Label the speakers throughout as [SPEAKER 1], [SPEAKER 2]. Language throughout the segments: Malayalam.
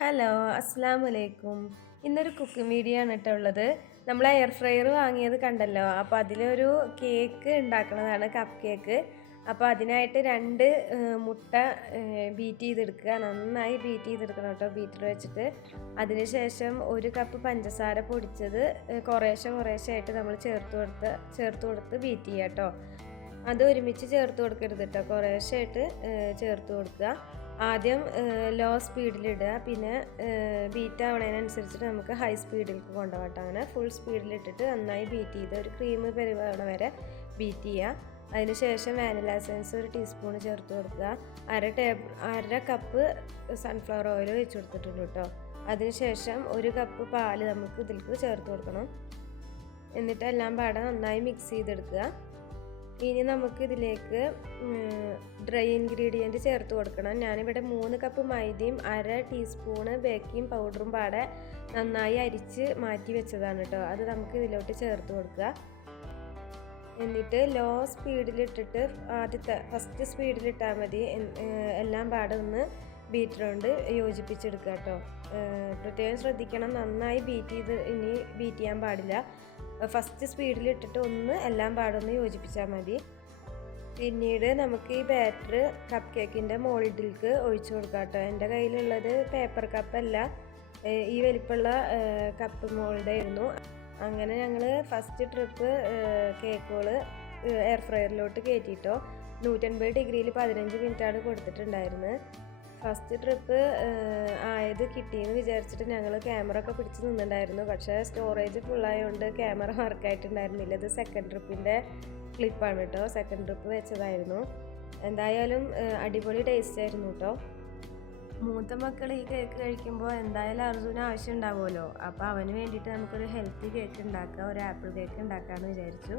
[SPEAKER 1] ഹലോ അസ്സാം വലൈക്കും ഇന്നൊരു കുക്കിംഗ് വീഡിയോ ആണ് കേട്ടോ ഉള്ളത്. നമ്മൾ എയർ ഫ്രയർ വാങ്ങിയത് കണ്ടല്ലോ. അപ്പോൾ അതിലൊരു കേക്ക് ഉണ്ടാക്കുന്നതാണ് കപ്പ് കേക്ക് അപ്പോൾ അതിനായിട്ട് രണ്ട് മുട്ട ബീറ്റ് ചെയ്തെടുക്കുക. നന്നായി ബീറ്റ് ചെയ്തെടുക്കണം കേട്ടോ ബീറ്റർ വെച്ചിട്ട്. അതിനുശേഷം ഒരു കപ്പ് പഞ്ചസാര പൊടിച്ചത് കുറേശ്ശെ കുറേശ്ശെ ആയിട്ട് നമ്മൾ ചേർത്ത് കൊടുത്ത് ചേർത്ത് കൊടുത്ത് ബീറ്റ് ചെയ്യുക കേട്ടോ. അത് ഒരുമിച്ച് ചേർത്ത് കൊടുക്കരുത് കേട്ടോ. കുറേശ്ശെ ആയിട്ട് ചേർത്ത് കൊടുക്കുക. ആദ്യം ലോ സ്പീഡിലിടുക പിന്നെ ബീറ്റ് ആവണതിനനുസരിച്ചിട്ട് നമുക്ക് ഹൈ സ്പീഡിലേക്ക് കൊണ്ടുപോകട്ടെ അങ്ങനെ. ഫുൾ സ്പീഡിലിട്ടിട്ട് നന്നായി ബീറ്റ് ചെയ്ത് ഒരു ക്രീം പരിപാടി വരെ ബീറ്റ് ചെയ്യുക. അതിനുശേഷം വാനില എസൻസ് ഒരു ടീസ്പൂൺ ചേർത്ത് കൊടുക്കുക. അര ടേബിൾ അര കപ്പ് സൺഫ്ലവർ ഓയിൽ വെച്ച് കൊടുത്തിട്ടുണ്ട് കേട്ടോ. അതിനുശേഷം ഒരു കപ്പ് പാൽ നമുക്ക് ഇതിലേക്ക് ചേർത്ത് കൊടുക്കണം. എന്നിട്ട് എല്ലാം പാടെ നന്നായി മിക്സ് ചെയ്തെടുക്കുക. ഇനി നമുക്ക് ഇതിലേക്ക് ഡ്രൈ ഇൻഗ്രീഡിയന്റ് ചേർത്ത് കൊടുക്കണം. ഞാനിവിടെ മൂന്ന് കപ്പ് മൈദയും അര ടീസ്പൂണ് ബേക്കിംഗ് പൗഡറും പാടെ നന്നായി അരിച്ച് മാറ്റി വെച്ചതാണ് കേട്ടോ അത് നമുക്ക് ഇതിലോട്ട് ചേർത്ത് കൊടുക്കുക. എന്നിട്ട് ലോ സ്പീഡിലിട്ടിട്ട് ആദ്യത്തെ ഫസ്റ്റ് സ്പീഡിലിട്ടാൽ മതി. എല്ലാം പാടെ ഒന്ന് ബീറ്റർ കൊണ്ട് യോജിപ്പിച്ചെടുക്കുക കേട്ടോ പ്രത്യേകം ശ്രദ്ധിക്കണം. നന്നായി ബീറ്റ് ചെയ്ത് ഇനി ബീറ്റ് ചെയ്യാൻ പാടില്ല. ഫസ്റ്റ് സ്പീഡിലിട്ടിട്ട് ഒന്ന് എല്ലാം പാടൊന്ന് യോജിപ്പിച്ചാൽ മതി. പിന്നീട് നമുക്ക് ഈ ബാറ്റർ കപ്പ് കേക്കിന്റെ മോൾഡിലേക്ക് ഒഴിച്ചു കൊടുക്കാം കേട്ടോ. എന്റെ കയ്യിലുള്ളത് പേപ്പർ കപ്പല്ല ഈ വലിപ്പമുള്ള കപ്പ് മോൾഡായിരുന്നു അങ്ങനെ ഞങ്ങൾ ഫസ്റ്റ് ട്രിപ്പ് കേക്കുകൾ എയർ ഫ്രയറിലോട്ട് കയറ്റിയിട്ടോ നൂറ്റൻപത് ഡിഗ്രിയിൽ പതിനഞ്ച് മിനിറ്റാണ് കൊടുത്തിട്ടുണ്ടായിരുന്നത് ഫസ്റ്റ് ട്രിപ്പ് ആയത് കിട്ടിയെന്ന് വിചാരിച്ചിട്ട് ഞങ്ങൾ ക്യാമറ ഒക്കെ പിടിച്ച് നിന്നിട്ടുണ്ടായിരുന്നു. പക്ഷേ സ്റ്റോറേജ് ഫുള്ളായതുകൊണ്ട് ക്യാമറ വർക്കായിട്ടുണ്ടായിരുന്നില്ല ഇത് സെക്കൻഡ് ട്രിപ്പിന്റെ ക്ലിപ്പാണ് കേട്ടോ. സെക്കൻഡ് ട്രിപ്പ് വെച്ചതായിരുന്നു. എന്തായാലും അടിപൊളി ടേസ്റ്റ് ആയിരുന്നു കേട്ടോ. മൂത്ത മക്കൾ ഈ കേക്ക് കഴിക്കുമ്പോൾ എന്തായാലും അർജുന ആവശ്യം ഉണ്ടാവുമല്ലോ. അപ്പോൾ അവന് വേണ്ടിയിട്ട് നമുക്കൊരു ഹെൽത്തി കേക്ക് ഉണ്ടാക്കാം ഒരു ആപ്പിൾ കേക്ക് ഉണ്ടാക്കാമെന്ന് വിചാരിച്ചു.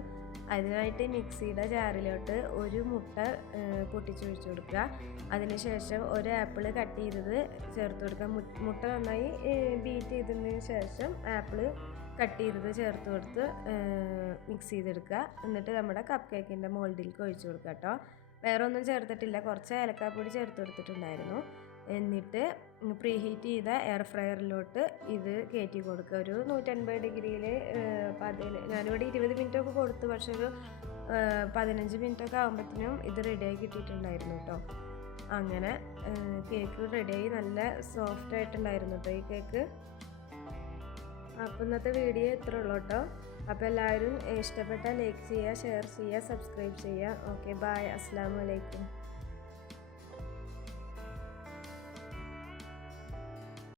[SPEAKER 1] അതിനായിട്ട് മിക്സിയുടെ ജാറിലോട്ട് ഒരു മുട്ട പൊട്ടിച്ചൊഴിച്ച് കൊടുക്കുക. അതിനുശേഷം ഒരു ആപ്പിൾ കട്ട് ചെയ്തത് ചേർത്ത് കൊടുക്കുക. മുട്ട നന്നായി ബീറ്റ് ചെയ്തതിന് ശേഷം ആപ്പിൾ കട്ട് ചെയ്തത് ചേർത്ത് കൊടുത്ത് മിക്സ് ചെയ്തെടുക്കുക. എന്നിട്ട് നമ്മുടെ കപ്പ് കേക്കിന്റെ മോൾഡിലേക്ക് ഒഴിച്ചു കൊടുക്കുക കേട്ടോ. വേറെ ഒന്നും ചേർത്തിട്ടില്ല. കുറച്ച് ഏലക്കാപ്പൊടി ചേർത്ത് കൊടുത്തിട്ടുണ്ടായിരുന്നു. എന്നിട്ട് പ്രീ ഹീറ്റ് ചെയ്ത എയർ ഫ്രയറിലോട്ട് ഇത് കയറ്റി കൊടുക്കുക. ഒരു നൂറ്റൻപത് ഡിഗ്രിയിൽ പതിന് ഞാനിവിടെ ഇരുപത് മിനിറ്റൊക്കെ കൊടുത്തു. പക്ഷേ ഒരു പതിനഞ്ച് മിനിറ്റൊക്കെ ആകുമ്പോഴത്തേനും ഇത് റെഡിയായി കിട്ടിയിട്ടുണ്ടായിരുന്നു കേട്ടോ. അങ്ങനെ കേക്ക് റെഡിയായി നല്ല സോഫ്റ്റ് ആയിട്ടുണ്ടായിരുന്നു കേട്ടോ ഈ കേക്ക് അപ്പം ഇന്നത്തെ വീഡിയോ ഇത്ര ഉള്ളൂ കേട്ടോ. അപ്പോൾ എല്ലാവരും ഇഷ്ടപ്പെട്ടാൽ ലൈക്ക് ചെയ്യുക ഷെയർ ചെയ്യുക സബ്സ്ക്രൈബ് ചെയ്യുക. ഓക്കെ ബായ് അസ്സാം വലൈക്കും